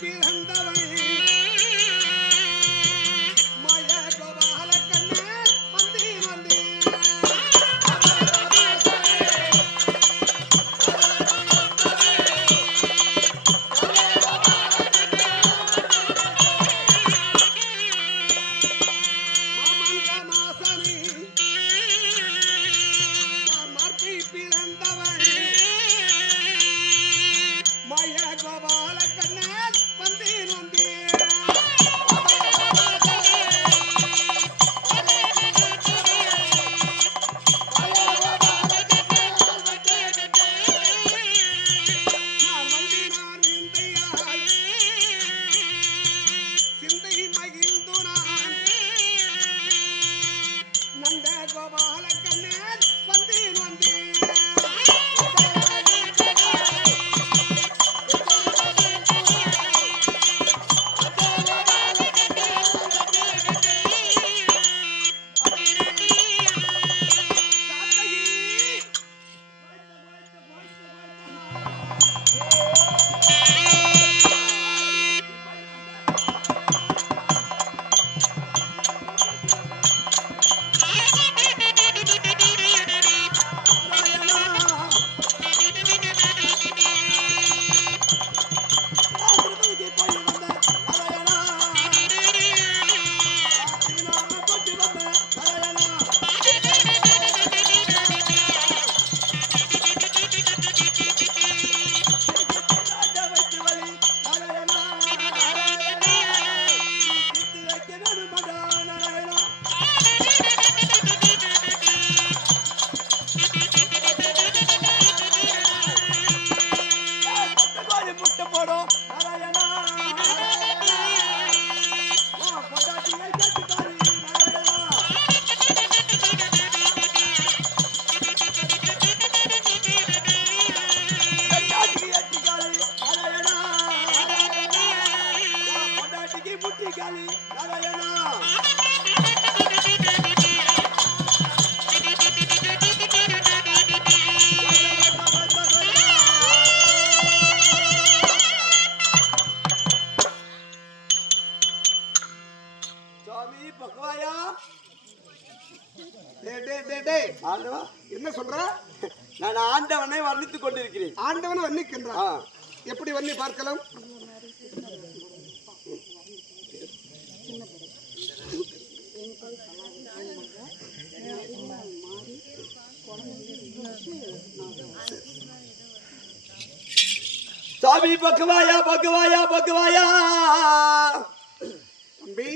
பிறந்தவனே ஆண்டவனை வர்ணித்துக் கொண்டிருக்கிறேன். ஆண்டவன் வர்ணிக்கின்றான். எப்படி வர்ணி பார்க்கலாம்? சாமி பகவாயா பகவாயா பகவாயா. தம்பி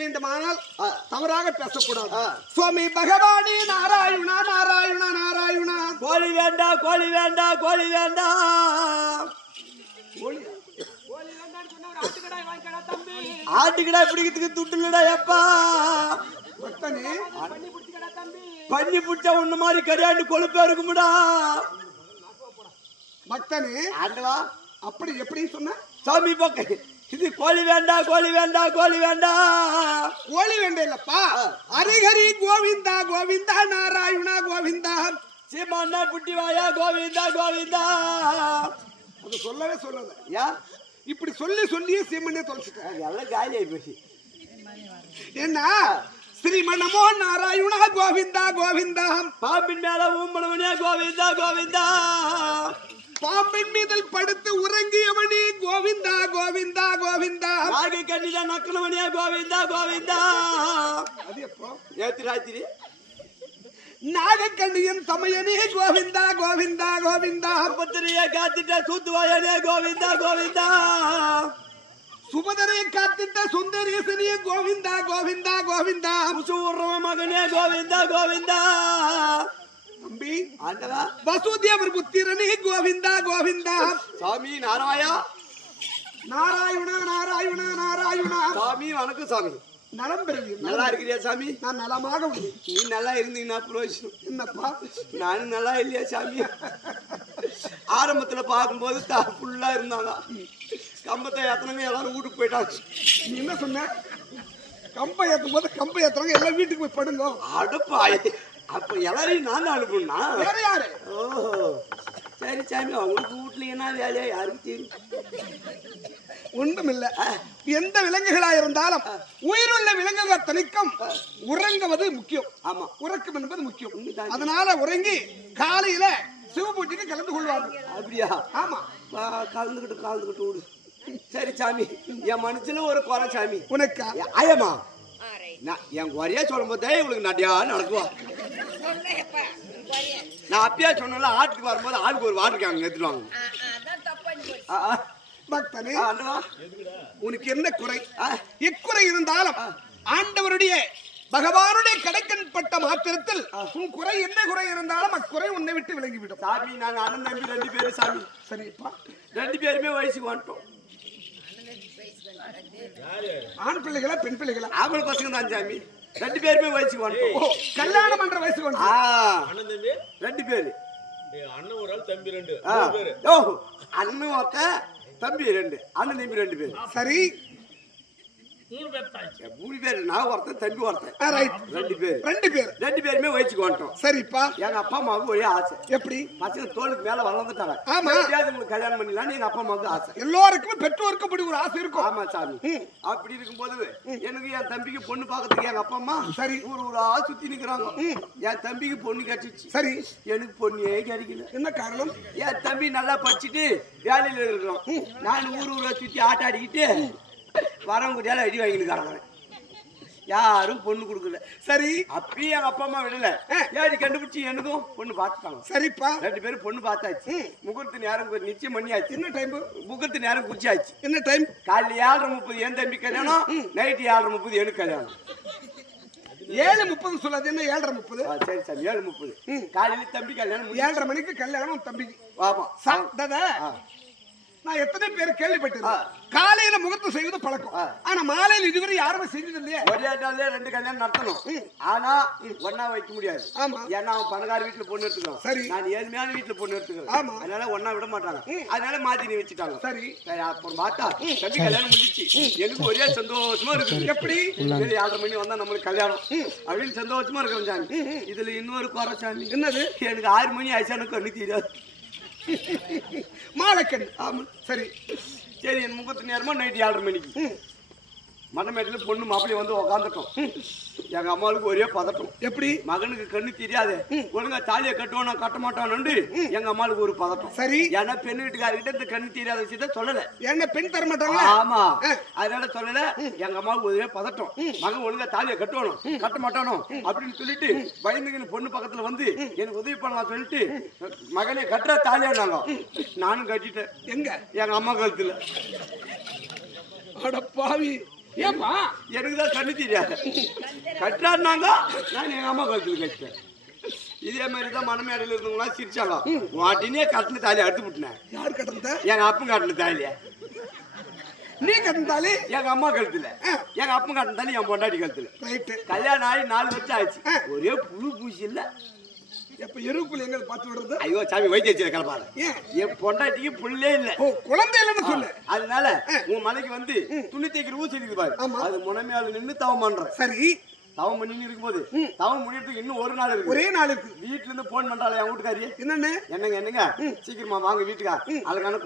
வேண்டுமானால் தவறாக பேசக்கூடாது. சுவாமி பகவானி நாராயணா நாராயணா நாராயண. கோழி வேண்டா கோழி வேண்டா கோழி வேண்டா. ஆட்டுக்கடா பிடிக்கிறதுக்கு துட்டு இல்லடா எப்பா. பண்ணி பிடிச்சா உன்ன மாதிரி கரையாண்டு கொழுப்பா இருக்கும்டா. மக்தனே ஆண்டவா? அப்படி எப்படி சொன்ன? சாமி பக்கம் இது கோழி வேண்டா கோழி வேண்டா கோழி வேண்டா. கோழி வேண்டாம் இல்லப்பா. ஹரிஹரி கோவிந்தா கோவிந்தா நாராயணா கோவிந்தா. சீமாண்ணா புட்டி வாயா கோவிந்தா கோவிந்தா. அது சொல்லவே சொல்லாத. யா? இப்படி சொல்லி சொல்லியே சீமனே தொலைச்சிட்டேன் எல்லாம் காலி ஆகி போச்சு. என்ன? ஸ்ரீமணமோ நாராயணா கோவிந்தா கோவிந்தா. பாம்பின் மேல ஊம்பனவனே கோவிந்தா கோவிந்தா. பாம்பின் மீதில் படுத்து உறங்கியவனே கோவிந்தா கோவிந்தா கோவிந்தா. நாகை கண்ணில நக்கனவனே கோவிந்தா கோவிந்தா. அது எப்போ? நேத்து ராத்திரி நாகக்கண்ணியன் தமையனே கோவிந்தா கோவிந்தா கோவிந்தா. பத்திரியை காத்திட்ட சூத்துவாயனே கோவிந்தா கோவிந்தா. சுபதரை காத்திட்ட சுந்தரேசனே கோவிந்தா கோவிந்தா கோவிந்தா. முசு உறவ மகனே கோவிந்தா கோவிந்தா. தம்பி ஆண்டவா. வசுதேவர் புத்திரனே கோவிந்தா கோவிந்தா. சாமி நாராயா. நாராயணா நாராயணா நாராயணா. சாமி வணக்கம் சாமி. நலம் பெறுவி நல்லா இருக்கிறியா சாமி? நான் நலமாக உள்ளேன். நீ நல்லா இருந்தீங்கன்னா புரோஜனம் என்னப்பா? நானும் நல்லா இல்லையா சாமி? ஆரம்பத்துல பார்க்கும்போது தா ஃபுல்லா இருந்தாங்க கம்பத்தை ஏத்தனங்க எல்லாரும் வீட்டுக்கு போயிட்டாங்க. நீ என்ன சொன்ன? கம்பை ஏத்தும் போது கம்பை ஏத்துறவங்க எல்லாம் வீட்டுக்கு போய் படுங்க. அடுப்பாய் அப்ப எல்லாரையும் நான் அனுப்பணும்னா? வேற யாரு? ஓஹோ. சரி சாமி அவங்களுக்கு வீட்ல என்ன வேலையா? யாருக்கு தெரியும்? ஒன்றுமில்ல எந்த விலங்குகளா இருந்தாலும் உயிருள்ள விலங்குகள் தனிக்கும் உறங்குவது முக்கியம். ஆமா. உறக்கம் என்பது முக்கியம். அதனால உறங்கி காலையில சிவபூஜைக்கு கலந்து கொள்வார்கள். அப்படியா? ஆமா. வா, கலந்துக்கிட்டு கலந்துக்கிட்டு விடு. சரி சாமி என் மனசுல ஒரு குறை சாமி. உனக்கா? நான் என் குறையா சொல்லும் போதே இவளுக்கு நட்டியா நடக்குவா? நான் அப்பயா சொன்னல ஆட்டுக்கு வரும்போது ஆளுக்கு ஒரு வாட்டர் கேங்க எடுத்துட்டு வாங்க. பக்தனே. உனக்கு என்ன குறை? எக்குறை இருந்தாலும் ஆண்டவருடைய பகவானுடைய கடைக்கண் பட்ட மாத்திரத்தில் உன் குறை என்ன குறை இருந்தாலும் அக்குறை உன்னை விட்டு விலகிவிடும். சாமி நாங்க அண்ணன் தம்பி ரெண்டு பேரும் சாமி. சரிப்பா ரெண்டு பேருமே வயசுக்கு வந்துட்டோம். ஆண் பிள்ளைகளா பெண் பிள்ளைகளா? ஆம்பளை பசங்க தான் சாமி. ரெண்டு பேருமே வயசுக்கு ஓ வந்துட்டோம் கல்யாணம் பண்ற வயசு கொண்டு ஆ, அண்ணன் தம்பி? ரெண்டு பேரு. அண்ணன் ஒரு ஆள் தம்பி ரெண்டு. ஓ, அண்ணன் ஒருத்தன் தம்பி ரெண்டு. அண்ணன் தம்பி ரெண்டு பேரு. சரி. மூணு பேர் மூணு பேரு. நான் ஒருத்தன் தம்பி ஒருத்தன். ரைட் ரெண்டு பேரு. ரெண்டு பேர். ரெண்டு பேருமே வயசுக்கு வந்துட்டோம். சரிப்பா. எங்க அப்பா அம்மாவுக்கு ஒரே ஆசை. எப்படி? பசங்க தோளுக்கு மேல வளர்ந்துட்டாங்க. ஆமா. உங்களுக்கு கல்யாணம் பண்ணிடலாம்னு எங்க அப்பா அம்மாவுக்கு ஆசை. எல்லோருக்கும் பெற்றோருக்கு அப்படி ஒரு ஆசை இருக்கும். ஆமா சாமி. அப்படி இருக்கும்போது எனக்கு என் தம்பிக்கு பொண்ணு பார்க்கறதுக்கு எங்க அப்பா அம்மா சரி. ஊர் ஊரா சுத்தி நிக்கிறாங்க. என் தம்பிக்கு பொண்ணு கிடைச்சிச்சு. சரி. எனக்கு பொண்ணே கிடைக்கல. என்ன காரணம்? என் தம்பி நல்லா படிச்சுட்டு வேலையில இருக்கிறோம் நான் ஊர் ஊரா சுத்தி ஆட்ட ஆடிக்கிட்டு வரவங்க அடி வாங்கிட்டு இருக்காங்க யாரும் பொண்ணு கொடுக்கல. சரி அப்பயும் எங்க அப்பா அம்மா விடல. ஏடி கண்டுபிடிச்சு எனக்கும் பொண்ணு பார்த்துட்டாங்க. சரிப்பா. ரெண்டு பேரும் பொண்ணு பார்த்தாச்சு. முகூர்த்த நேரம் நிச்சயம் பண்ணியாச்சு. என்ன டைம் முகூர்த்த நேரம் குறிச்சாச்சு என்ன டைம் காலைல ஏழரை முப்பது என் தம்பி கல்யாணம் நைட்டு ஏழரை முப்பது எனக்கு கல்யாணம். ஏழு முப்பது சொல்லாது. என்ன ஏழரை முப்பது? சரி சார் ஏழு முப்பது. காலையில தம்பி கல்யாணம். ஏழரை மணிக்கு கல்யாணம் உன் தம்பிக்கு. ஆமா. சா- தாதா, ஆ. நான் எத்தனை பேர் கேள்விப்பட்டிருக்கேன் காலையில முகூர்த்தம் செய்வது பழக்கம். ஆனா மாலையில இதுவரை யாருமே செஞ்சது இல்லையே? ஒரே நாள்ல ரெண்டு கல்யாணம் நடத்தணும். ஆனா ஒண்ணா வைக்க முடியாது. ஆமா. ஏன்னா அவன் பணக்கார வீட்டுல பொண்ணு எடுத்துக்கலாம் சரி. நான் ஏழ்மையான வீட்டுல பொண்ணு எடுத்துக்கிறேன் ஆமா. அதனால ஒண்ணா விட மாட்டாங்க. அதனால மாத்தி நீ வச்சுட்டாங்க. சரி. அப்புறம் பார்த்தா தம்பி கல்யாணம் முடிஞ்சிச்சு. எனக்கு ஒரே சந்தோஷமா இருக்கு. எப்படி? சரி ஏழரை மணி வந்தா நம்மளுக்கு கல்யாணம். அப்படின்னு சந்தோஷமா இருக்கோம் சாமி. இதுல இன்னொரு குறை சாமி. என்னது? எனக்கு ஆறு மணி ஆயிடுச்சு எனக்கு கண்ணு தெரியாது. மாலைக்கண் ஆமாம் சரி. சரி என் முப்பத்தி நேரமா நைட்டு ஏழரை மணிக்கு. மண்டமேட்டில் பொண்ணு மாப்பிள்ளை வந்து உக்காந்துட்டோம். எங்க அம்மாவுக்கு ஒரே பதட்டம். எப்படி? மகனுக்கு கண்ணு தெரியாது. ஒழுங்கா தாலியை கட்டுவானா கட்ட மாட்டானு எங்க அம்மாவுக்கு ஒரு பதட்டம். சரி. ஏன்னா பெண்ணு வீட்டுக்காரர்கிட்ட இந்த கண்ணு தெரியாத விஷயத்த சொல்லல. என்ன பெண் தர மாட்டாங்களா? ஆமா. அதனால சொல்லல. எங்க அம்மாவுக்கு ஒரே பதட்டம். மகன் ஒழுங்கா தாலியை கட்டணும் கட்ட மாட்டானோ? அப்படின்னு சொல்லிட்டு பயந்துகின்னு பொண்ணு பக்கத்துல வந்து எனக்கு உதவி பண்ணலாம் சொல்லிட்டு மகனை கட்டுற தாலியானாங்க நானும் கட்டிட்டேன். எங்க? எங்க அம்மா கழுத்துல. அட பாவி. ஏமா எனக்கு தான் கண்ணு தெரியாது. கட்டுறாருனாங்க நான் எங்க அம்மா கழுத்துல கட்டிட்டேன். இதே மாதிரி தான் மனமேடையில் இருந்தவங்களாம் சிரிச்சாங்க வாட்டினே கட்டின தாலி அறுத்து விட்டுனேன் யார் கட்டுறத எங்க அப்பன் கட்டின தாலிய. நீ கட்டின தாலி? எங்க அம்மா கழுத்துல. எங்க அப்பா கட்டின தாலி என் பொண்டாட்டி கழுத்துல. ரைட்டு கல்யாணம் ஆகி நாலு வருஷம் ஆச்சு. ஒரே புழு பூசி இல்ல. எப்ப எருவுக்குள்ள எங்க பார்த்து விடுறது? ஐயோ சாமி என் பொண்டாட்டிக்கு புள்ளே இல்ல. ஓ குழந்தை இல்லைன்னு சொல்லு. அதனால உன் மலைக்கு வந்து துணி தைக்கிற ஊசி இருக்குது பாரு. அது முனமையால நின்னு தவம் பண்றேன் சரி. தவம் பண்ணி இருக்கும்போது தவம் முடியறதுக்கு இன்னும் ஒரு நாள் இருக்கு ஒரே நாளுக்கு வீட்டுல இருந்து போன் பண்றாள் என் வீட்டுக்காரி என்னன்னு? என்னங்க என்னங்க? சீக்கிரமா வாங்க வீட்டுக்கா. அழகான